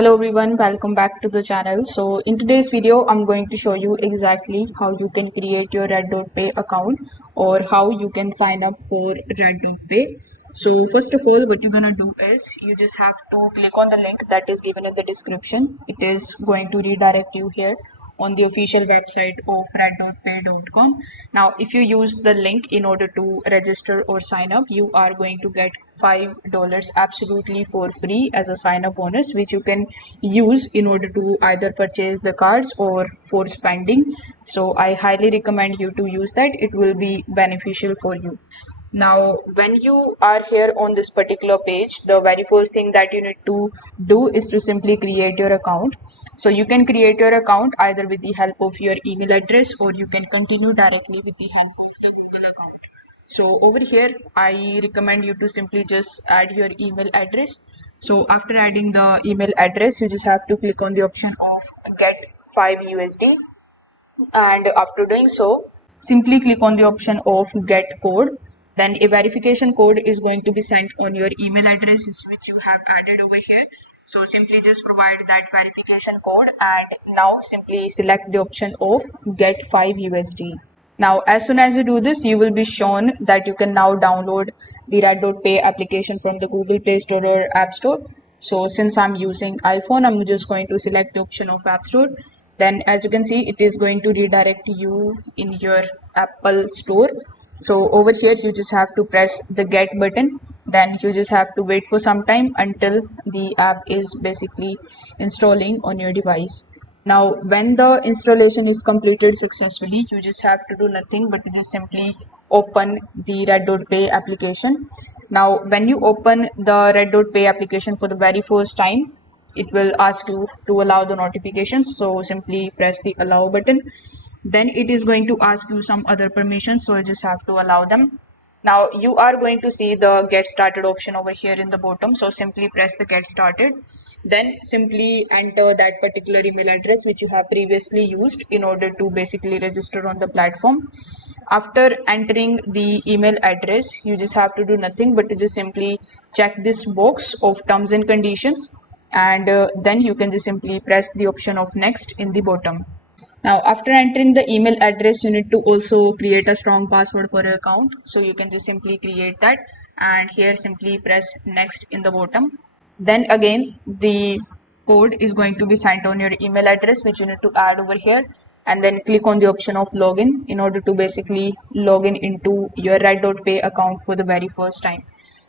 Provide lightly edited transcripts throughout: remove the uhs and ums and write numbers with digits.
Hello everyone, welcome back to the channel. So in today's video, I'm going to show you exactly how you can create your RedotPay account or how you can sign up for RedotPay. So first of all, what you're gonna do is you just have to click on the link that is given in the description. It is going to redirect you here on the official website of redotpay.com. Now, if you use the link in order to register or sign up, you are going to get $5 absolutely for free as a sign up bonus, which you can use in order to either purchase the cards or for spending. So I highly recommend you to use that. It will be beneficial for you. Now, when you are here on this particular page, the very first thing that you need to do is to simply create your account. So you can create your account either with the help of your email address or you can continue directly with the help of the Google account. So over here, I recommend you to simply just add your email address. So after adding the email address, you just have to click on the option of get 5 USD. And after doing so, simply click on the option of get code. Then a verification code is going to be sent on your email address which you have added over here. So simply just provide that verification code and now simply select the option of get 5 USD. Now, as soon as you do this, you will be shown that you can now download the RedotPay application from the Google Play Store or App Store. So since I'm using iPhone, I'm just going to select the option of App Store. Then as you can see, it is going to redirect you in your Apple Store. So over here, you just have to press the get button. Then you just have to wait for some time until the app is basically installing on your device. Now, when the installation is completed successfully, you just have to do nothing but just simply open the RedotPay application. Now, when you open the RedotPay application for the very first time, it will ask you to allow the notifications. So simply press the allow button. Then it is going to ask you some other permissions. So you just have to allow them. Now you are going to see the get started option over here in the bottom. So simply press the get started. Then simply enter that particular email address which you have previously used in order to basically register on the platform. After entering the email address, you just have to do nothing but to just simply check this box of terms and conditions, and then you can just simply press the option of next in the bottom. Now, after entering the email address, you need to also create a strong password for your account. So you can just simply create that and here simply press next in the bottom. Then again, the code is going to be sent on your email address, which you need to add over here. And then click on the option of login in order to basically log in into your RedotPay account for the very first time.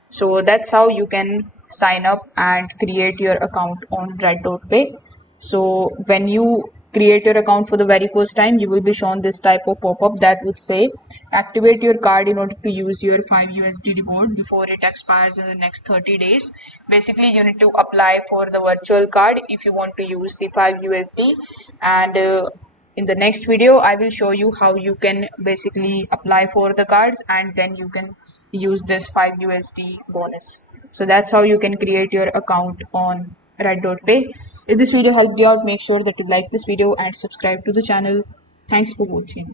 So that's how you can sign up and create your account on RedotPay. So when you create your account for the very first time, you will be shown this type of pop-up that would say activate your card in order to use your 5 USD reward before it expires in the next 30 days. Basically, you need to apply for the virtual card if you want to use the 5 USD. And in the next video, I will show you how you can basically apply for the cards and then you can use this 5 USD bonus. So that's how you can create your account on RedotPay. If this video helped you out, make sure that you like this video and subscribe to the channel. Thanks for watching.